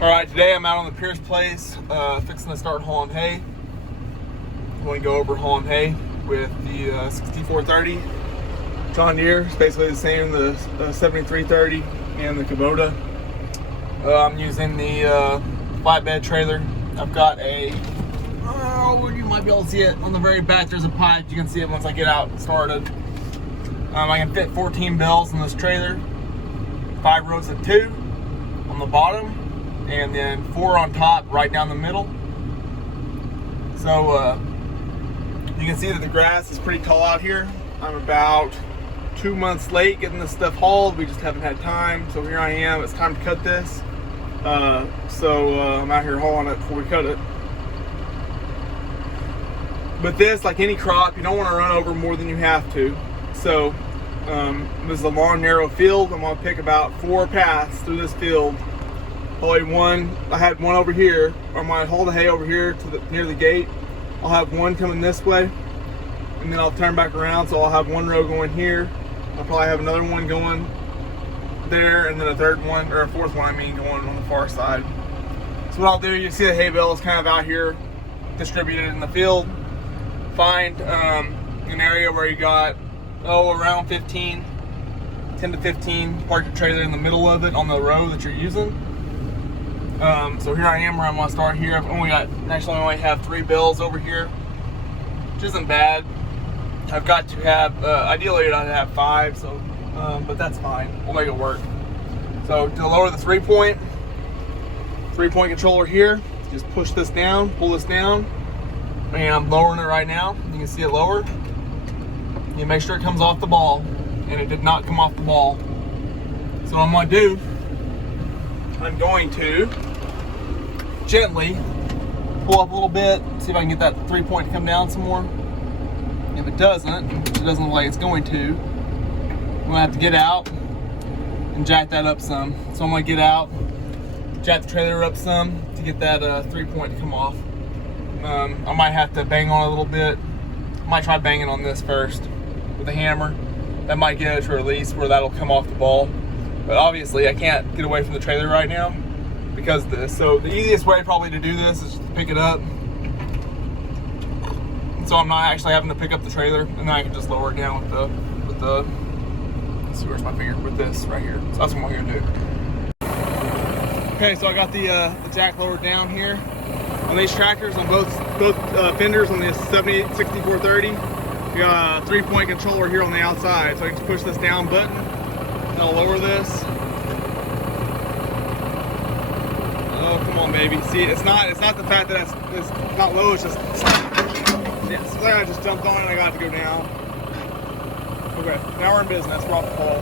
Alright, today I'm out on the Pierce Place, fixing to start hauling hay. I'm going to go over hauling hay with the 6430 John Deere. It's basically the same, the 7330 and the Kubota. I'm using the flatbed trailer. I've got a, you might be able to see it on the very back, there's a pipe. You can see it once I get out and started. I can fit 14 bales in this trailer, 5 rows of 2 on the bottom, and then 4 on top right down the middle. So you can see that the grass is pretty tall out here. I'm about 2 months late getting this stuff hauled. We just haven't had time. So here I am. It's time to cut this. I'm out here hauling it before we cut it. But this, like any crop, you don't want to run over more than you have to. So this is a long, narrow field. I'm going to pick about 4 paths through this field. Only one, I had one over here. I'm going to haul the hay over here to near the gate. I'll have one coming this way, and then I'll turn back around, so I'll have one row going here. I'll probably have another one going there, and then a third one, or a fourth one, going on the far side. So what I'll do, you see the hay bales kind of out here distributed in the field. Find an area where you got, around 10 to 15, park your trailer in the middle of it on the row that you're using. So here I am where I'm going to start here. I only have 3 bales over here, which isn't bad. I've got to have, ideally I'd have 5, so, but that's fine. We'll make it work. So to lower the 3-point controller here, just push this down, pull this down, and I'm lowering it right now. You can see it lower. You make sure it comes off the ball, and it did not come off the ball. So what I'm going to do, I'm going to gently pull up a little bit, see if I can get that 3-point to come down some more. If it doesn't look like it's going to, I'm gonna have to get out and jack that up some. So I'm gonna get out, jack the trailer up some to get that 3-point to come off. I might have to bang on it a little bit. I might try banging on this first with a hammer. That might get it to release where that'll come off the ball. But obviously I can't get away from the trailer right now because of this. So the easiest way probably to do this is just to pick it up. So I'm not actually having to pick up the trailer, and then I can just lower it down with the let's see, where's my finger? With this right here. So that's what I'm gonna do. Okay, so I got the jack lowered down here. On these tractors, on both fenders on the 6430, we got a 3-point controller here on the outside. So I can just push this down button. I'll lower this. Oh, come on, baby. See, it's not the fact that it's not low, it's just, yes. So I just jumped on it and I got to go down. Okay, now we're in business, we're off the pole.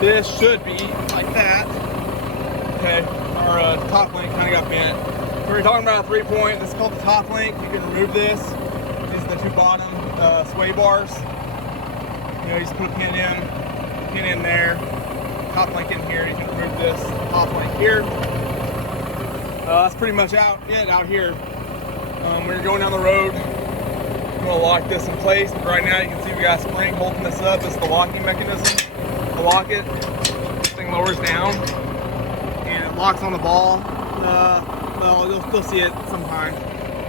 This should be like that. Okay, our top link kind of got bent. So we're talking about a 3-point, this is called the top link. You can remove this. These are the 2 bottom sway bars. You just put a pin in there, top link in here. You can remove this top link here. That's pretty much it out here. When you're going down the road, I'm gonna lock this in place. But right now you can see we got a spring holding this up. This is the locking mechanism. To lock it, this thing lowers down and it locks on the ball. Well, you'll still see it sometimes.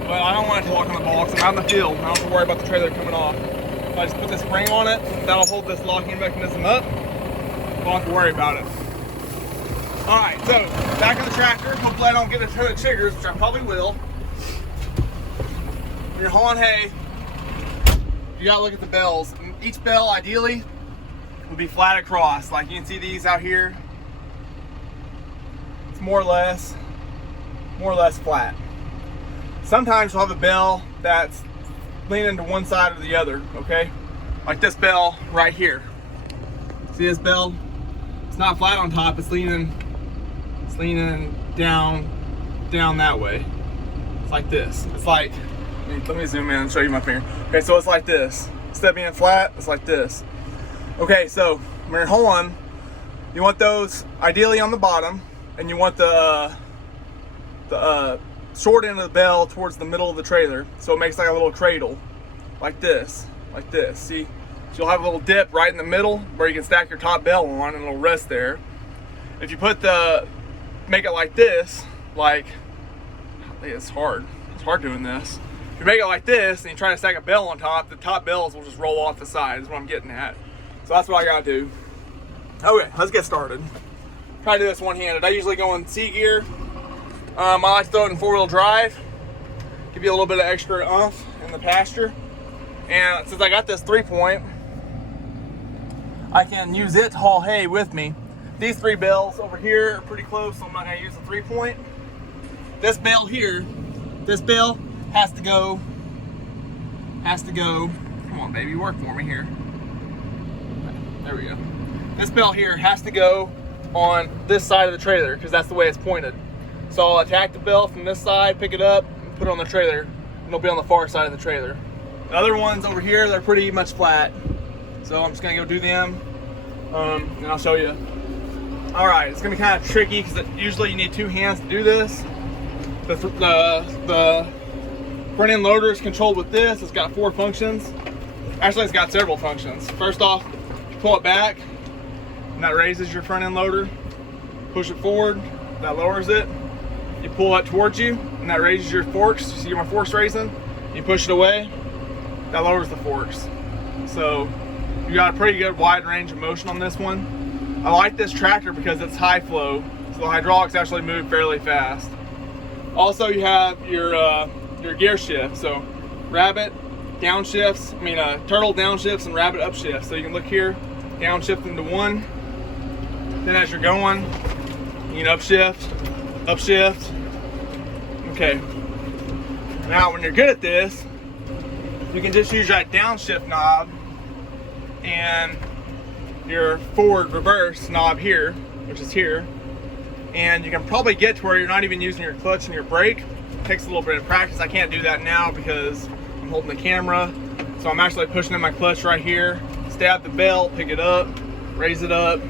But I don't want it to lock on the ball because I'm out in the field. I don't have to worry about the trailer coming off. If I just put this spring on it, that'll hold this locking mechanism up. I don't have to worry about it. Alright, so back in the tractor. Hopefully I don't get a ton of chiggers, which I probably will. When you're hauling hay, you gotta look at the bells. Each bell ideally would be flat across. Like you can see these out here. It's more or less flat. Sometimes you'll have a bell that's leaning to one side or the other, okay? Like this bell right here. See this bell? It's not flat on top, it's leaning down that way. It's like this. It's like, let me zoom in and show you my finger. Okay, so it's like this. Instead of being flat, it's like this. Okay, so when you're hauling, you want those ideally on the bottom, and you want the short end of the bell towards the middle of the trailer, so it makes like a little cradle, like this. See, so you'll have a little dip right in the middle where you can stack your top bell on, and it'll rest there. If you put the make it like this, like, it's hard. It's hard doing this. If you make it like this and you try to stack a bell on top, the top bells will just roll off the side, is what I'm getting at. So that's what I gotta do. Okay, let's get started. Try to do this one-handed. I usually go in C gear. I like to throw it in 4-wheel drive. Give you a little bit of extra oomph in the pasture. And since I got this 3-point, I can use it to haul hay with me. These 3 bells over here are pretty close, so I'm not gonna use the 3-point. This bell here, this bell has to go, come on baby, work for me here. There we go. This bell here has to go on this side of the trailer because that's the way it's pointed. So I'll attack the bell from this side, pick it up, and put it on the trailer, and it'll be on the far side of the trailer. The other ones over here, they're pretty much flat. So I'm just gonna go do them, and I'll show you. All right, it's gonna be kind of tricky because usually you need 2 hands to do this. The front end loader is controlled with this. It's got 4 functions. Actually, it's got several functions. First off, you pull it back, and that raises your front end loader. Push it forward, that lowers it. You pull it towards you, and that raises your forks. You see my forks raising? You push it away, that lowers the forks. So you got a pretty good wide range of motion on this one. I like this tractor because it's high flow, so the hydraulics actually move fairly fast. Also, you have your gear shift. So rabbit downshifts, turtle downshifts and rabbit upshifts. So you can look here, downshift into 1. Then as you're going, you can upshift. Okay. Now when you're good at this, you can just use that downshift knob and your forward reverse knob here, which is here, and you can probably get to where you're not even using your clutch and your brake. It takes a little bit of practice. I can't do that now because I'm holding the camera, so I'm actually pushing in my clutch right here, stab the belt, pick it up, raise it up.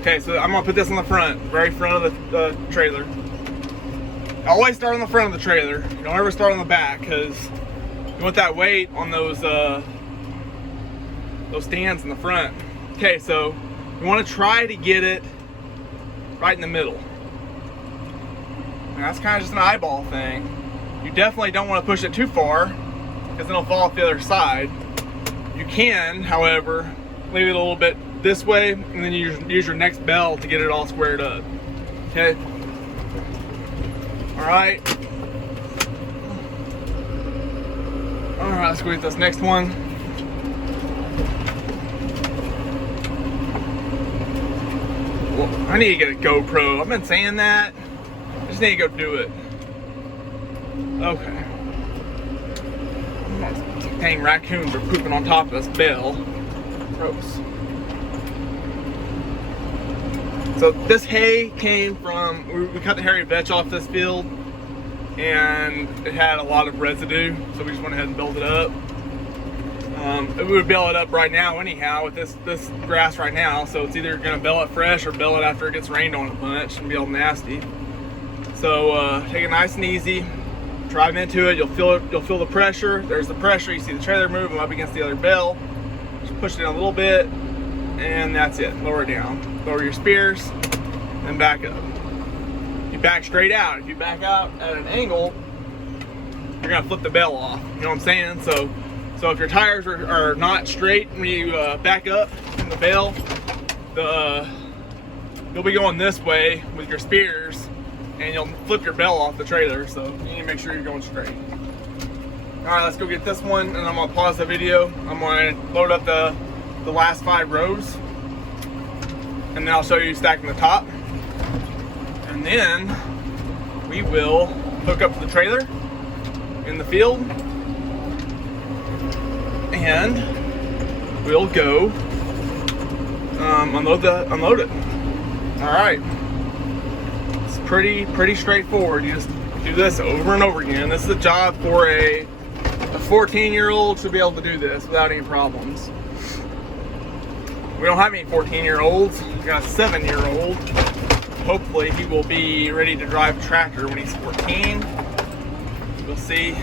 Okay, so I'm gonna put this on the front, very front of the trailer. Always start on the front of the trailer. You don't ever start on the back because you want that weight on those stands in the front. Okay, so you want to try to get it right in the middle. And that's kind of just an eyeball thing. You definitely don't want to push it too far because then it'll fall off the other side. You can, however, leave it a little bit this way and then you use your next bell to get it all squared up. Okay. All right. All right, let's go get this next one. Well, I need to get a GoPro. I've been saying that. I just need to go do it. Okay. Dang raccoons are pooping on top of this bell. Gross. So this hay came from, we cut the hairy vetch off this field and it had a lot of residue, so we just went ahead and built it up. We would bale it up right now anyhow with this grass right now, so it's either gonna bale it fresh or bale it after it gets rained on a bunch and be all nasty. So take it nice and easy, drive into it, you'll feel the pressure. There's the pressure, you see the trailer moving up against the other bell. Just push it in a little bit and that's it, lower it down. Lower your spears and back up. You back straight out. If you back out at an angle, you're gonna flip the bell off. You know what I'm saying? So if your tires are not straight when you back up from the bell, you'll be going this way with your spears and you'll flip your bell off the trailer. So you need to make sure you're going straight. All right, let's go get this one and I'm gonna pause the video. I'm gonna load up the last 5 rows. And then I'll show you stacking the top. And then we will hook up to the trailer in the field. And we'll go unload it. All right. It's pretty straightforward. You just do this over and over again. This is a job for a 14-year-old to be able to do this without any problems. We don't have any 14-year-olds. We got a 7-year-old. Hopefully he will be ready to drive a tractor when he's 14. We'll see.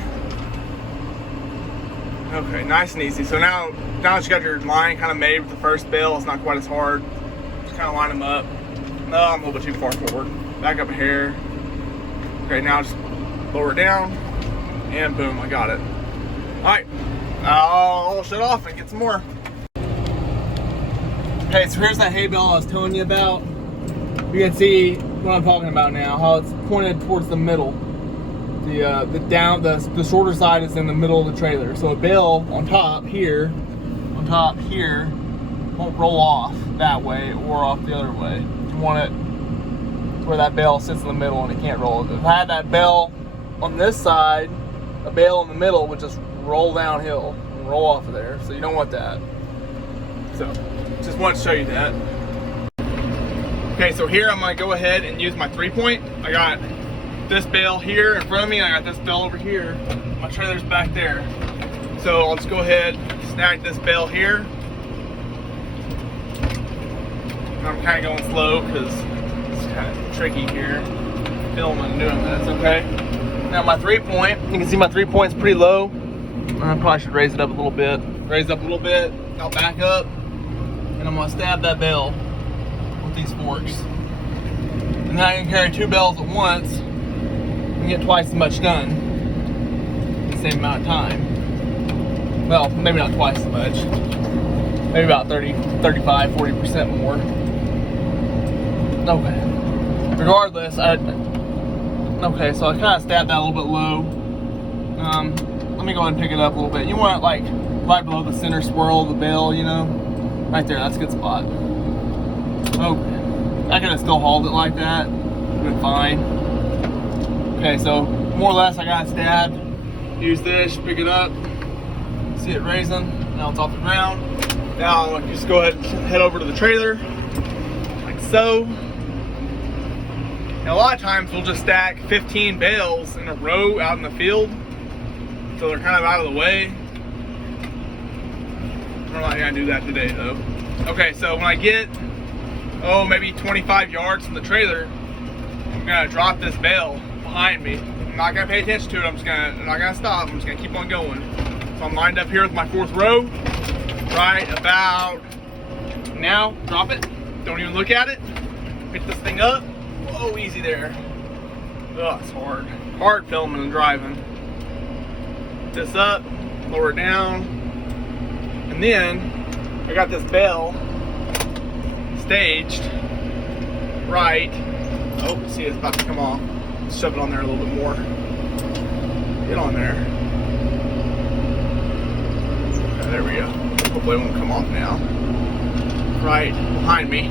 Okay, nice and easy. So now that you got your line kind of made with the first bell, it's not quite as hard. Just kind of line them up. No, I'm a little bit too far forward. Back up a hair. Okay, now just lower it down, and boom, I got it. All right, I'll shut off and get some more. Okay, so here's that hay bale I was telling you about. You can see what I'm talking about now, how it's pointed towards the middle. The shorter side is in the middle of the trailer. So a bale on top here, won't roll off that way or off the other way. You want it where that bale sits in the middle and it can't roll. If I had that bale on this side, a bale in the middle would just roll downhill and roll off of there. So you don't want that. So just wanted to show you that. Okay, so here I'm gonna go ahead and use my 3-point. I got this bale here in front of me, and I got this bale over here. My trailer's back there. So I'll just go ahead, snag this bale here. I'm kind of going slow because it's kind of tricky here, filming and doing this, okay? Now my 3-point, you can see my 3-point's pretty low. I probably should raise it up a little bit. Raise it up a little bit, I'll back up, and I'm gonna stab that bale with these forks. And then I can carry 2 bales at once and get twice as much done in the same amount of time. Well, maybe not twice as much. Maybe about 30, 35, 40% more. Okay. Regardless, okay, so I kind of stabbed that a little bit low. Let me go ahead and pick it up a little bit. You want it like right below the center swirl of the bale, you know? Right there, that's a good spot. Okay. I could have still hauled it like that. Been fine. Okay, so more or less I got it stabbed. Use this, pick it up. See it raising. Now it's off the ground. Now I'll just go ahead and head over to the trailer, like so. And a lot of times we'll just stack 15 bales in a row out in the field, so they're kind of out of the way. We're not gonna do that today though. Okay, so when I get, maybe 25 yards from the trailer, I'm gonna drop this bale behind me. I'm not gonna pay attention to it. I'm not gonna stop. I'm just gonna keep on going. So I'm lined up here with my 4th row, right about now. Drop it. Don't even look at it. Pick this thing up. Whoa, easy there. Oh, it's hard. Hard filming and driving. Put this up, lower it down, and then I got this bale staged right. Oh, see, it's about to come off. Shove it on there a little bit more. Get on there. Okay, there we go. Hopefully it won't come off now. Right behind me.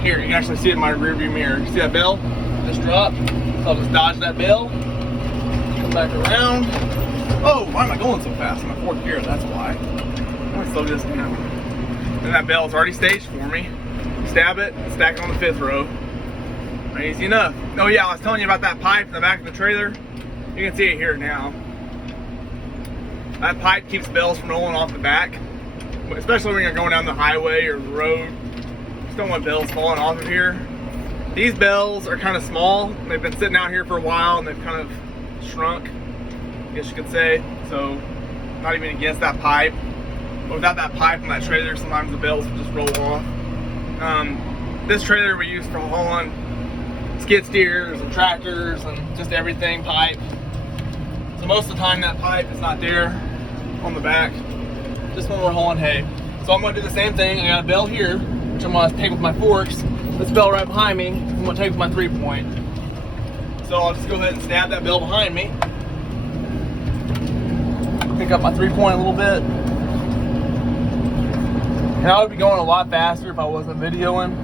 Here, you can actually see it in my rear view mirror. See that bale? Just dropped. So I'll just dodge that bale. Come back around. Oh, why am I going so fast? I'm in 4th gear, that's why. I'm gonna slow this down. And that bale is already staged for me. Stab it, stack it on the 5th row. Easy enough. Oh yeah, I was telling you about that pipe in the back of the trailer. You can see it here now. That pipe keeps bales from rolling off the back, especially when you're going down the highway or the road. Just don't want bales falling off of here. These bales are kind of small. They've been sitting out here for a while and they've kind of shrunk, I guess you could say. So, not even against that pipe. But without that pipe on that trailer, sometimes the bales will just roll off. This trailer we use for hauling skid steers and tractors and just everything pipe. So most of the time that pipe is not there on the back, just when we're hauling hay. So I'm gonna do the same thing. I got a bale here, which I'm gonna take with my forks. This bale right behind me, I'm gonna take with my 3-point. So I'll just go ahead and stab that bale behind me. Pick up my 3-point a little bit. And I would be going a lot faster if I wasn't videoing.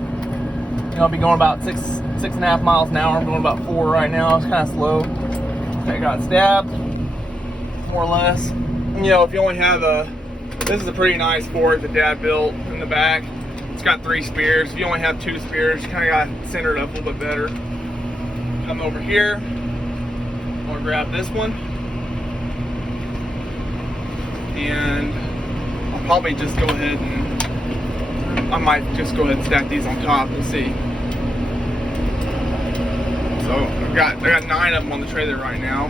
You know, I'll be going about 6.5 miles an hour. I'm going about 4 right now. It's kind of slow. Okay, got stabbed, more or less. And, you know, if you only have this is a pretty nice fork that Dad built in the back. It's got 3 spears. If you only have 2 spears, you kind of got to center it up a little bit better. Come over here. I'm going to grab this one. And I'll probably just go ahead and I might just go ahead and stack these on top. We'll see. So I got 9 of them on the trailer right now.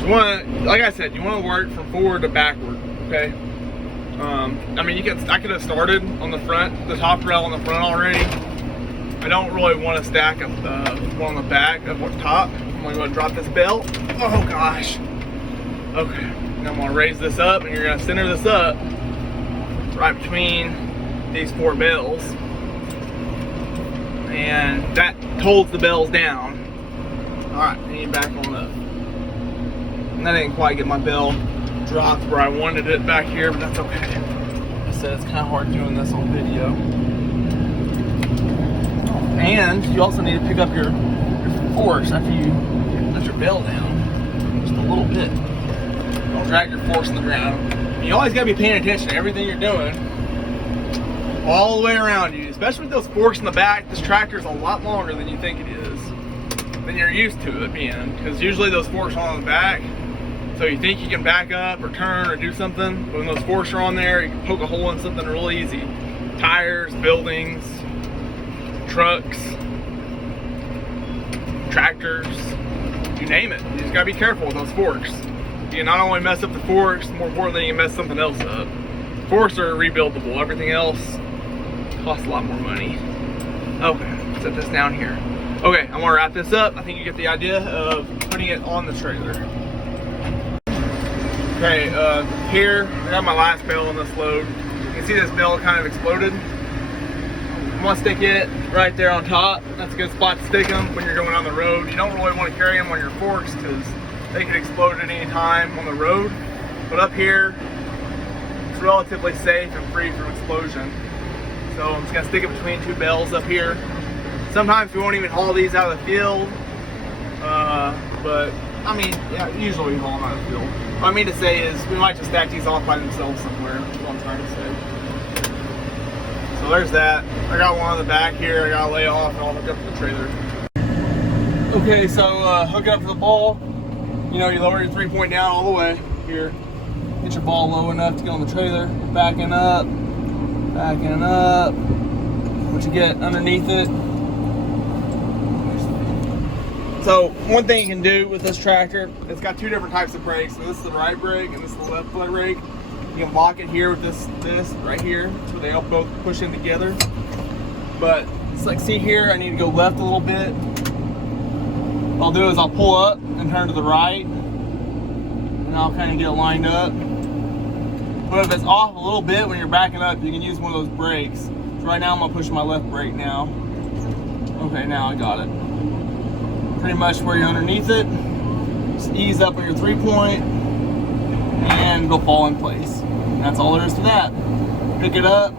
You want to, like I said, you want to work from forward to backward. Okay. I mean, I could have started on the front, the top rail on the front already. I don't really want to stack up one on the back of what's top. I'm going to drop this belt. Oh gosh. Okay, now I'm going to raise this up, and you're going to center this up right between these 4 bells. And that holds the bells down. Alright, I need back on up. And I didn't quite get my bell dropped where I wanted it back here, but that's okay. Like I said, it's kind of hard doing this on video. And you also need to pick up your force after you let your bell down. Just a little bit. Don't drag your force in the ground. And you always got to be paying attention to everything you're doing all the way around you, especially with those forks in the back. This tractor is a lot longer than you think it is, than you're used to it being, because usually those forks are on the back, so you think you can back up or turn or do something, but when those forks are on there, you can poke a hole in something really easy. Tires, buildings, trucks, tractors, you name it. You just gotta be careful with those forks. You can not only mess up the forks, more importantly, you can mess something else up. Forks are rebuildable. Everything else costs a lot more money. Okay, set this down here. Okay, I'm gonna wrap this up. I think you get the idea of putting it on the trailer. Okay, here, I got my last bell on this load. You can see this bell kind of exploded. I'm gonna stick it right there on top. That's a good spot to stick them when you're going on the road. You don't really want to carry them on your forks because they could explode at any time on the road. But up here, it's relatively safe and free from explosion. So I'm just gonna stick it between 2 bells up here. Sometimes we won't even haul these out of the field, but I mean, yeah, usually we haul them out of the field. What I mean to say is we might just stack these off by themselves somewhere, is what I'm trying to say. So there's that. I got one on the back here, I gotta lay off and I'll hook up to the trailer. Okay, so hook it up to the ball. You know, you lower your 3-point down all the way here. Get your ball low enough to get on the trailer. Backing up, backing up. Once you get underneath it. So one thing you can do with this tractor, it's got 2 different types of brakes. So this is the right brake and this is the left foot brake. You can lock it here with this right here, so they all both push in together. But it's like, see here, I need to go left a little bit. What I'll do is I'll pull up and turn to the right, and I'll kind of get it lined up. But if it's off a little bit when you're backing up, you can use one of those brakes. So right now I'm gonna push my left brake now. Okay, now I got it. Pretty much where you're underneath it, just ease up on your 3-point, and it'll fall in place. And that's all there is to that. Pick it up.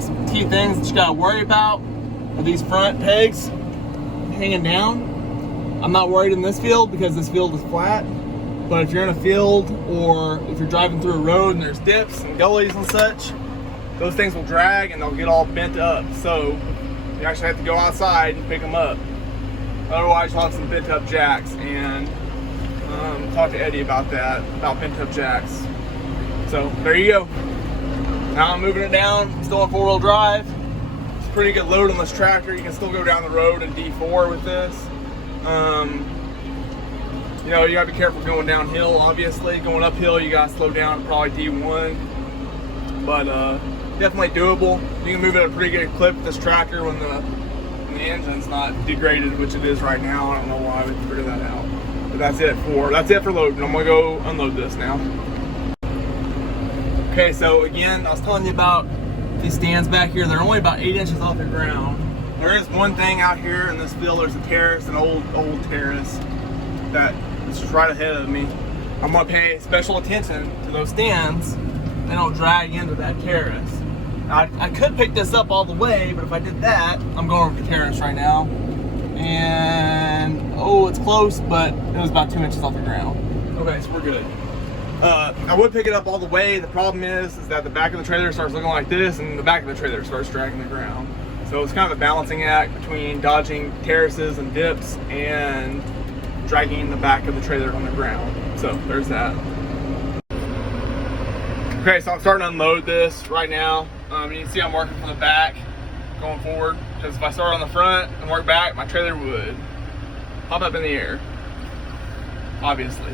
Some key things that you gotta worry about are these front pegs hanging down. I'm not worried in this field because this field is flat, but if you're in a field or if you're driving through a road and there's dips and gullies and such, those things will drag and they'll get all bent up. So you actually have to go outside and pick them up. Otherwise you'll have some bent up jacks, and talk to Eddie about that, about bent up jacks. So there you go. Now I'm moving it down, still on 4-wheel drive. It's a pretty good load on this tractor. You can still go down the road in D4 with this. You know, you gotta be careful going downhill, obviously. Going uphill, you gotta slow down to probably D1. But definitely doable. You can move at a pretty good clip with this tractor when the engine's not degraded, which it is right now. I don't know why we figured that out. But that's it for loading. I'm gonna go unload this now. Okay, so again, I was telling you about these stands back here. They're only about 8 inches off the ground. There is one thing out here in this field. There's a terrace, an old terrace that is just right ahead of me. I'm gonna pay special attention to those stands. They don't drag into that terrace. Now, I could pick this up all the way, but if I did that, I'm going over the terrace right now. And, oh, it's close, but it was about 2 inches off the ground. Okay, so we're good. I would pick it up all the way. The problem is that the back of the trailer starts looking like this, and the back of the trailer starts dragging the ground. So it's kind of a balancing act between dodging terraces and dips and dragging the back of the trailer on the ground. So there's that. Okay, so I'm starting to unload this right now. You can see I'm working from the back going forward, because if I start on the front and work back, my trailer would pop up in the air, obviously.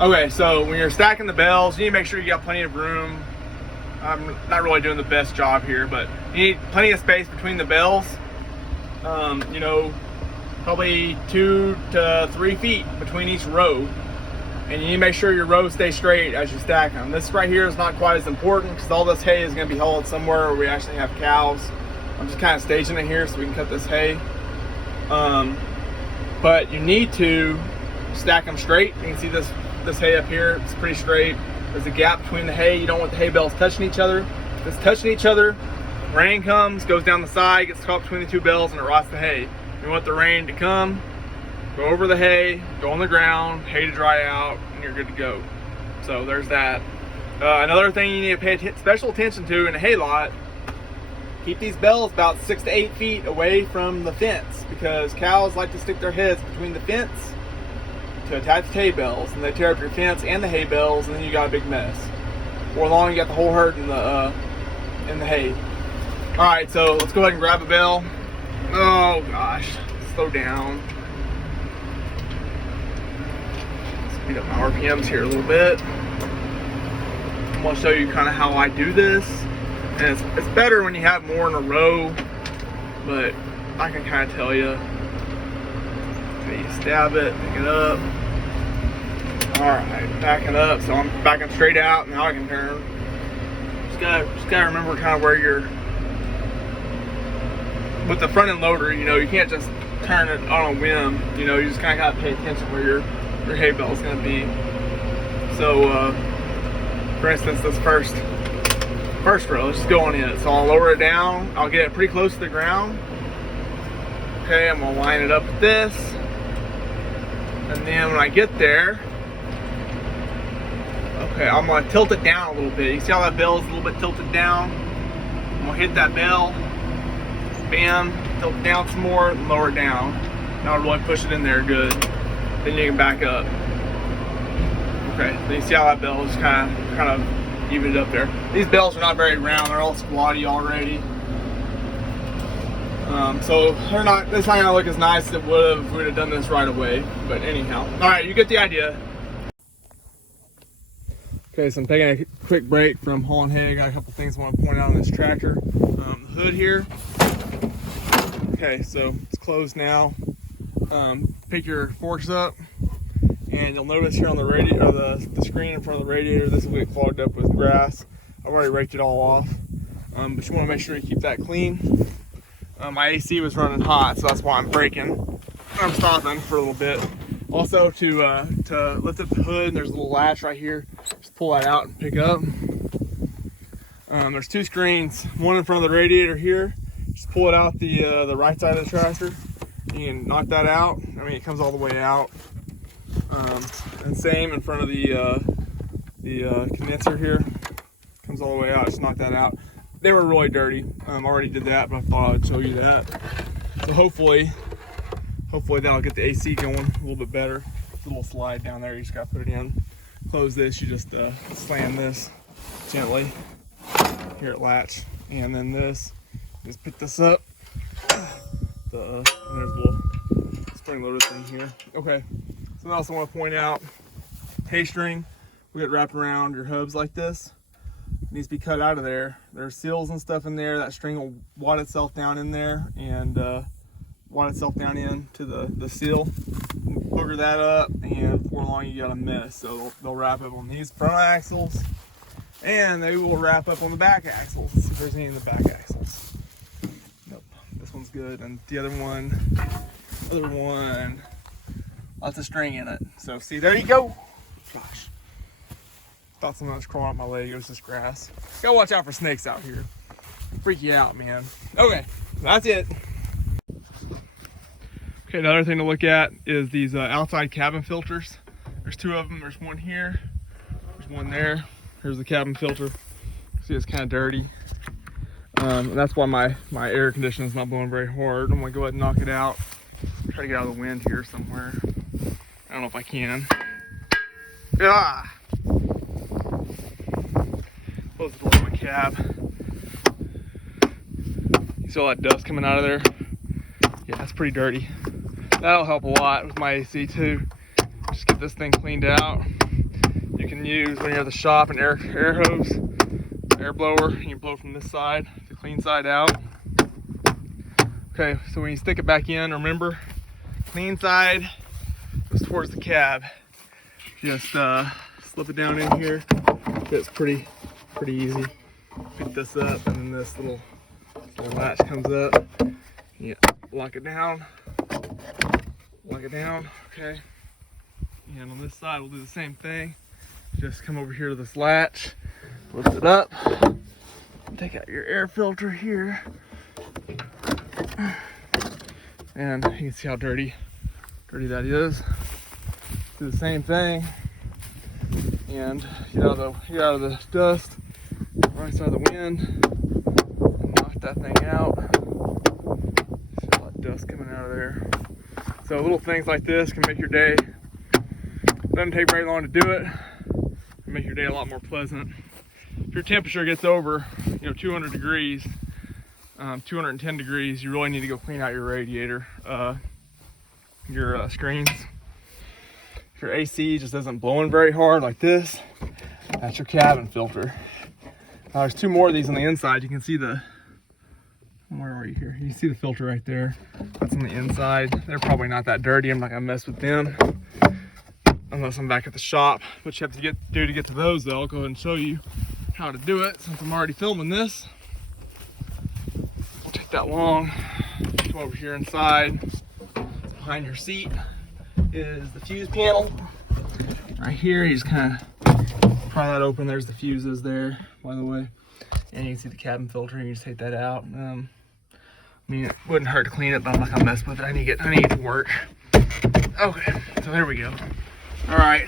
Okay, so when you're stacking the bells, you need to make sure you got plenty of room I'm not really doing the best job here, but you need plenty of space between the bales. You know, probably 2 to 3 feet between each row. And you need to make sure your rows stay straight as you stack them. This right here is not quite as important because all this hay is going to be hauled somewhere where we actually have cows. I'm just kind of staging it here so we can cut this hay. But you need to stack them straight. You can see this hay up here, it's pretty straight. There's a gap between the hay. You don't want the hay bales touching each other. If it's touching each other, rain comes, goes down the side, gets caught between the 2 bales, and it rots the hay. You want the rain to come, go over the hay, go on the ground, hay to dry out, and you're good to go. So there's that. Another thing you need to pay special attention to in a hay lot, keep these bales about 6 to 8 feet away from the fence, because cows like to stick their heads between the fence to attach hay bales, and they tear up your fence and the hay bales, and then you got a big mess. Or long you got the whole herd in the hay. All right, so let's go ahead and grab a bale. Oh gosh, slow down. Speed up my RPMs here a little bit. I'm gonna show you kind of how I do this. And it's better when you have more in a row, but I can kind of tell you. Okay, you stab it, pick it up. All right, backing up. So I'm backing straight out. Now I can turn. Just gotta remember kind of where you're. With the front end loader, you know, you can't just turn it on a whim. You know, you just kind of gotta pay attention where your hay bale is gonna be. So, for instance, this first row, let's just go on it. So I'll lower it down. I'll get it pretty close to the ground. Okay, I'm gonna line it up with this. And then when I get there, okay, I'm gonna tilt it down a little bit. You see how that bale is a little bit tilted down? I'm gonna hit that bale, bam, tilt it down some more, and lower it down. Now I'll really push it in there good. Then you can back up. Okay, then you see how that bale is kind of evened up there. These bales are not very round, they're all squatty already. So they're not, it's not gonna look as nice as it would have if we'd have done this right away. But anyhow, all right, you get the idea. Okay, so I'm taking a quick break from hauling hay. I got a couple things I want to point out on this tractor. The hood here. Okay, so it's closed now. Pick your forks up, and you'll notice here on the radiator, or the screen in front of the radiator, this will get clogged up with grass. I've already raked it all off, but you want to make sure you keep that clean. My AC was running hot, so that's why I'm braking. I'm stopping for a little bit. Also, to lift up the hood, there's a little latch right here. Just pull that out and pick up. There's 2 screens, one in front of the radiator here. Just pull it out the right side of the tractor. You can knock that out. I mean, it comes all the way out. And same in front of the condenser here. Comes all the way out. Just knock that out. They were really dirty. I already did that, but I thought I'd show you that. So hopefully that'll get the AC going a little bit better. It's a little slide down there. You just gotta put it in. Close this. You just slam this gently. Here at latch, and then this. Just pick this up. And there's a little spring loader thing here. Okay. Something else I want to point out. Hay string. We get wrapped around your hubs like this. It needs to be cut out of there. There's seals and stuff in there. That string will wad itself down in there and wad itself down into the seal. Booger that up, and before long you got a mess. So they'll wrap up on these front axles, and they will wrap up on the back axles. Let's see if there's any in the back axles. Nope, this one's good. And the other one, lots of string in it. So see, there you go. Gosh. Thought something was crawling up my leg. It was just grass. Gotta watch out for snakes out here. Freak you out, man. Okay, that's it. Okay, another thing to look at is these outside cabin filters. There's 2 of them. There's one here. There's one there. Here's the cabin filter. See, it's kind of dirty. And that's why my air conditioning is not blowing very hard. I'm gonna go ahead and knock it out. Try to get out of the wind here somewhere. I don't know if I can. Ah! Close the door on my cab. You see all that dust coming out of there? Yeah, it's pretty dirty. That'll help a lot with my AC too. Just get this thing cleaned out. You can use, when you're at the shop, an air air blower. You can blow from this side, the clean side out. Okay, so when you stick it back in, remember, clean side goes towards the cab. Just slip it down in here. It's pretty easy. Pick this up, and then this little latch comes up. Yeah, lock it down. Lock it down. Okay. And on this side, we'll do the same thing. Just come over here to this latch, lift it up, take out your air filter here, and you can see how dirty that is. Do the same thing, and get out of the dust, right side of the wind, and knock that thing out. See a lot of dust coming out of there. So little things like this can make your day. Doesn't take very long to do it. Make your day a lot more pleasant. If your temperature gets over 200 degrees, 210 degrees, you really need to go clean out your radiator, your screens. If your AC just isn't blowing very hard like this, that's your cabin filter. There's two more of these on the inside. You can see where are you here? You can see the filter right there. That's on the inside. They're probably not that dirty. I'm not gonna mess with them unless I'm back at the shop. What you have to do to get to those, though, I'll go ahead and show you how to do it since I'm already filming this. Won't take that long. Come over here inside. Behind your seat is the fuse panel. Right here, you just kind of pry that open. There's the fuses there, by the way. And you can see the cabin filter. You just take that out. I mean, it wouldn't hurt to clean it, but I'm not gonna mess with it. I need to get to work. Okay, so there we go. All right,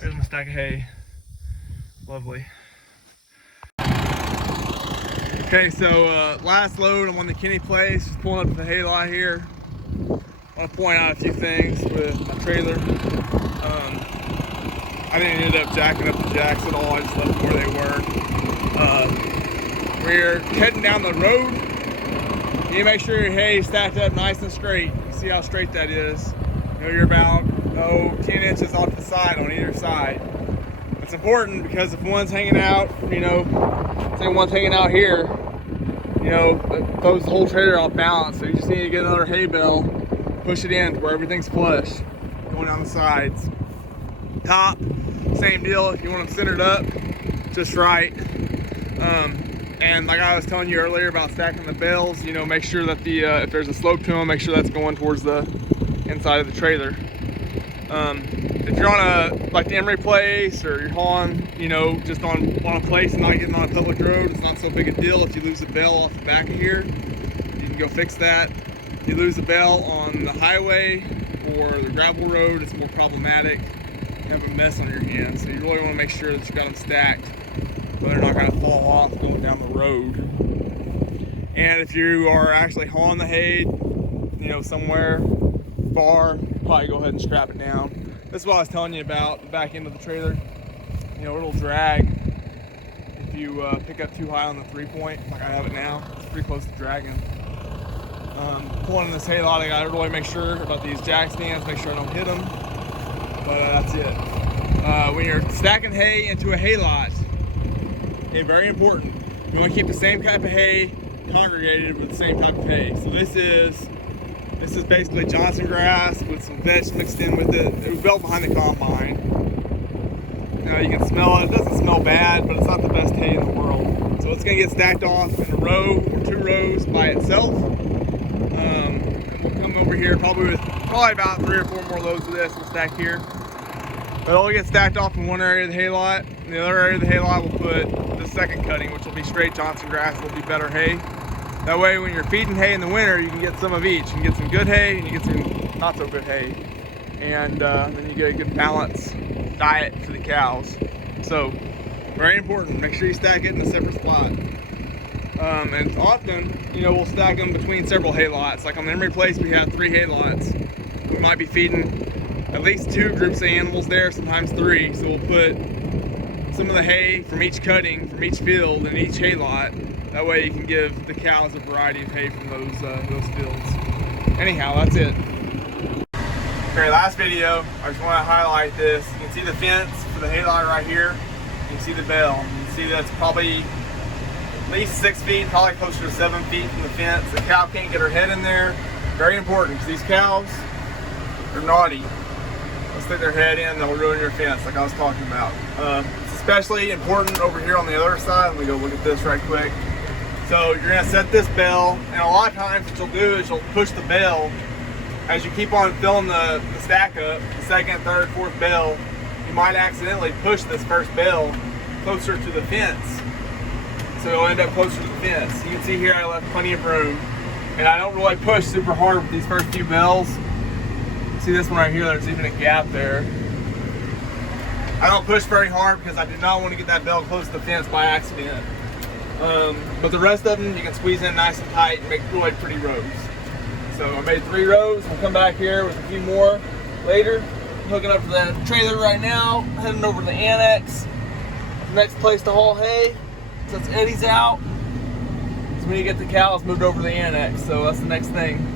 there's my stack of hay. Lovely. Okay, so last load, I'm on the Kenny Place, just pulling up to the hay lot here. I want to point out a few things with my trailer. I didn't end up jacking up the jacks at all. I just left them where they were. We're heading down the road. You need to make sure your hay is stacked up nice and straight. You see how straight that is. You're about 10 inches off the side on either side. It's important because if one's hanging out, say one's hanging out here, it throws the whole trailer off balance. So you just need to get another hay bale, push it in to where everything's flush, going down the sides. Top, same deal. If you want them centered up, just right. And like I was telling you earlier about stacking the bales, make sure that if there's a slope to them, make sure that's going towards the inside of the trailer. If you're on like the Emery Place, or you're hauling, just on a place and not getting on a public road, it's not so big a deal. If you lose a bale off the back of here, you can go fix that. If you lose a bale on the highway or the gravel road, it's more problematic. You have a mess on your hands, so you really want to make sure that you got them stacked, but they're not going to fall off going down the road. And if you are actually hauling the hay, somewhere far, probably go ahead and strap it down. This is what I was telling you about the back end of the trailer. It'll drag if you pick up too high on the 3-point, like I have it now. It's pretty close to dragging. Pulling in this hay lot, I gotta really make sure about these jack stands, make sure I don't hit them. But that's it. When you're stacking hay into a hay lot, okay, very important. You want to keep the same type of hay congregated with the same type of hay. So this is basically Johnson grass with some vetch mixed in with it. It was built behind the combine. You can smell it. It doesn't smell bad, but it's not the best hay in the world. So it's going to get stacked off in a row or 2 rows by itself. And we'll come over here probably about 3 or 4 more loads of this and stack here. But it'll get stacked off in one area of the hay lot. In the other area of the hay lot, we'll put the second cutting, which will be straight Johnson grass. It'll be better hay. That way, when you're feeding hay in the winter, you can get some of each. You can get some good hay and you get some not so good hay. And then you get a good balanced diet for the cows. So, very important. Make sure you stack it in a separate spot. And often, we'll stack them between several hay lots. Like on the Emery Place, we have 3 hay lots. We might be feeding at least 2 groups of animals there, sometimes 3. So we'll put some of the hay from each cutting, from each field, in each hay lot. That way you can give the cows a variety of hay from those fields. Anyhow, that's it. Okay, last video, I just want to highlight this. You can see the fence for the hay lot right here. You can see the bell. You can see that's probably at least 6 feet, probably closer to 7 feet from the fence. The cow can't get her head in there. Very important, because these cows are naughty. They'll stick their head in, they'll ruin your fence, like I was talking about. It's especially important over here on the other side. Let me go look at this right quick. So you're gonna set this bell, and a lot of times what you'll do is you'll push the bell as you keep on filling the stack up, the second, third, fourth bell. You might accidentally push this first bell closer to the fence. So it'll end up closer to the fence. You can see here I left plenty of room, and I don't really push super hard with these first few bells. See this one right here, there's even a gap there. I don't push very hard because I do not want to get that bell close to the fence by accident. But the rest of them you can squeeze in nice and tight and make really pretty rows. So I made 3 rows. We'll come back here with a few more later. I'm hooking up to that trailer right now, heading over to the annex. Next place to haul hay, since Eddie's out, is we need to get the cows moved over to the annex. So that's the next thing.